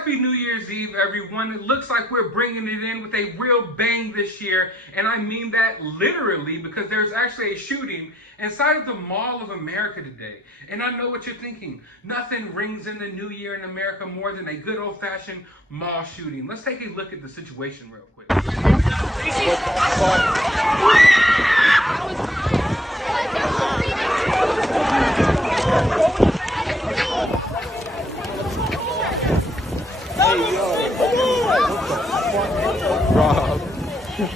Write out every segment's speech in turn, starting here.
Happy New Year's Eve, everyone. It looks like we're bringing it in with a real bang this year, and I mean that literally because there's actually a shooting inside of the Mall of America today. And I know what you're thinking. Nothing rings in the new year in America more than a good old-fashioned mall shooting. Let's take a look at the situation real quick. Rob.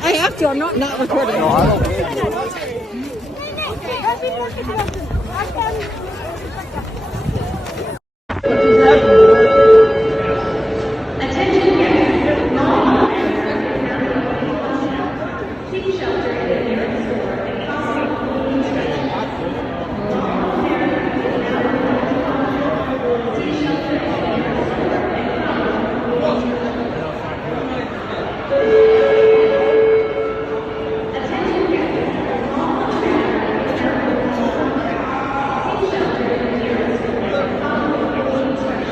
I have to. I'm not recording. No, I don't. Attention guests, non please shelter in the nearest store and possibly please shelter in the nearest store and attention guests, non please shelter in the nearest store and following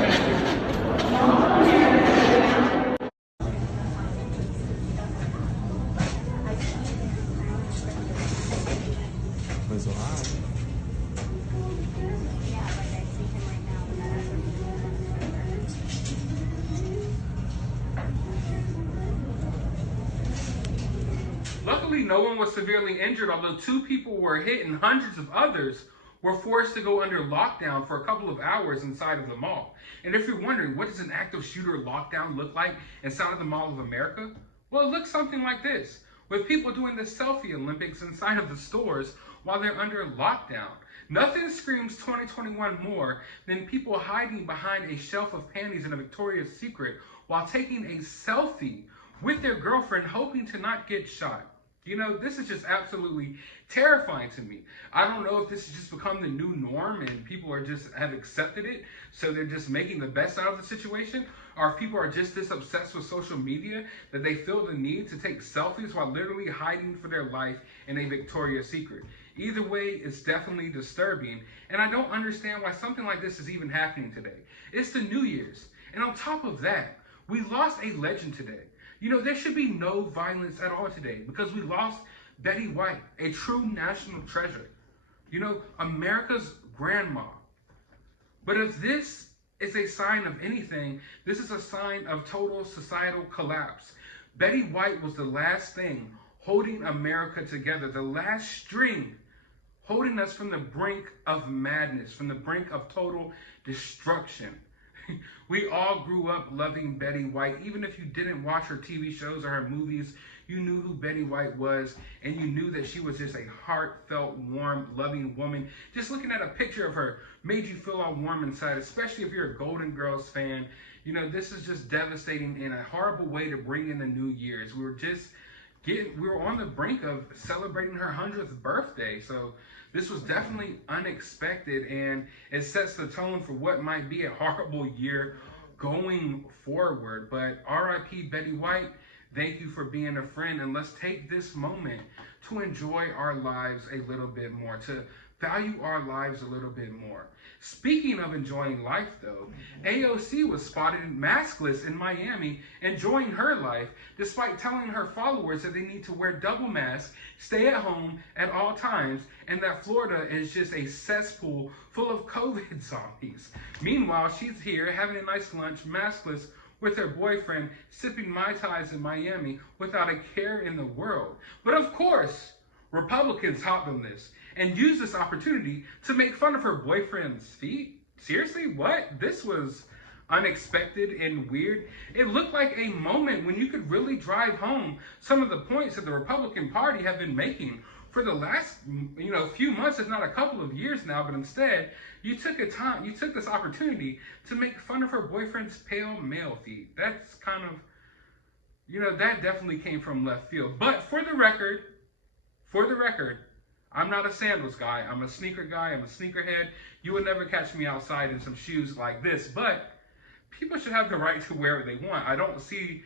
instructions. So hi. Luckily, no one was severely injured, although 2 people were hit and hundreds of others were forced to go under lockdown for a couple of hours inside of the mall. And if you're wondering, what does an active shooter lockdown look like inside of the Mall of America? Well, it looks something like this, with people doing the selfie Olympics inside of the stores while they're under lockdown. Nothing screams 2021 more than people hiding behind a shelf of panties in a Victoria's Secret while taking a selfie with their girlfriend, hoping to not get shot. You know, this is just absolutely terrifying to me. I don't know if this has just become the new norm and people are just have accepted it, so they're just making the best out of the situation, or if people are just this obsessed with social media that they feel the need to take selfies while literally hiding for their life in a Victoria's Secret. Either way, it's definitely disturbing, and I don't understand why something like this is even happening today. It's the New Year's, and on top of that, we lost a legend today. You know, there should be no violence at all today because we lost Betty White, a true national treasure. You know, America's grandma. But if this is a sign of anything, this is a sign of total societal collapse. Betty White was the last thing holding America together, the last string holding us from the brink of madness, from the brink of total destruction. We all grew up loving Betty White. Even if you didn't watch her TV shows or her movies, you knew who Betty White was, and you knew that she was just a heartfelt, warm, loving woman. Just looking at a picture of her made you feel all warm inside, especially if you're a Golden Girls fan. You know, this is just devastating and a horrible way to bring in the New Year's. We were on the brink of celebrating her 100th birthday, so this was definitely unexpected, and it sets the tone for what might be a horrible year going forward. But R.I.P. Betty White, thank you for being a friend, and let's take this moment to enjoy our lives a little bit more, to value our lives a little bit more. Speaking of enjoying life, though, AOC was spotted maskless in Miami, enjoying her life, despite telling her followers that they need to wear double masks, stay at home at all times, and that Florida is just a cesspool full of COVID zombies. Meanwhile, she's here having a nice lunch, maskless, with her boyfriend, sipping Mai Tais in Miami without a care in the world. But of course, Republicans hopped on this and used this opportunity to make fun of her boyfriend's feet. Seriously, what? This was unexpected and weird. It looked like a moment when you could really drive home some of the points that the Republican Party have been making for the last, few months, if not a couple of years now, but instead, you took this opportunity to make fun of her boyfriend's pale male feet. That's kind of, that definitely came from left field. But for the record, I'm not a sandals guy. I'm a sneaker guy. I'm a sneakerhead. You would never catch me outside in some shoes like this, but people should have the right to wear what they want. I don't see,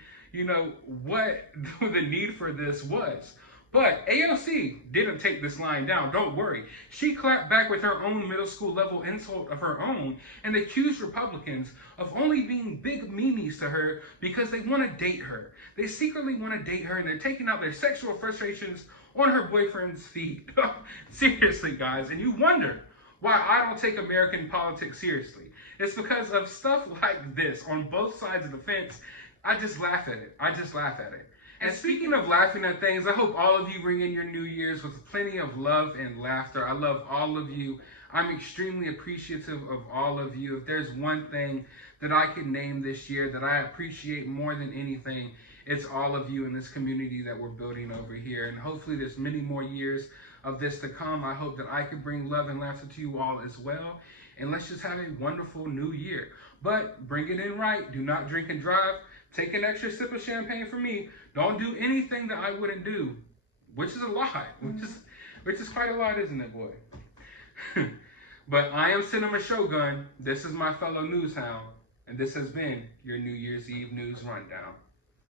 what the need for this was. But AOC didn't take this line down, don't worry. She clapped back with her own middle school level insult of her own and accused Republicans of only being big meanies entries to her because they want to date her. They secretly want to date her, and they're taking out their sexual frustrations on her boyfriend's feet. Seriously, guys. And you wonder why I don't take American politics seriously. It's because of stuff like this on both sides of the fence. I just laugh at it. I just laugh at it. And speaking of laughing at things, I hope all of you bring in your New Year's with plenty of love and laughter. I love all of you. I'm extremely appreciative of all of you. If there's one thing that I can name this year that I appreciate more than anything, it's all of you in this community that we're building over here. And hopefully there's many more years of this to come. I hope that I can bring love and laughter to you all as well. And let's just have a wonderful new year. But bring it in right. Do not drink and drive. Take an extra sip of champagne from me. Don't do anything that I wouldn't do, which is a lot, which is quite a lot, isn't it, boy? But I am Cinema Shogun. This is my fellow news hound, and this has been your New Year's Eve news rundown.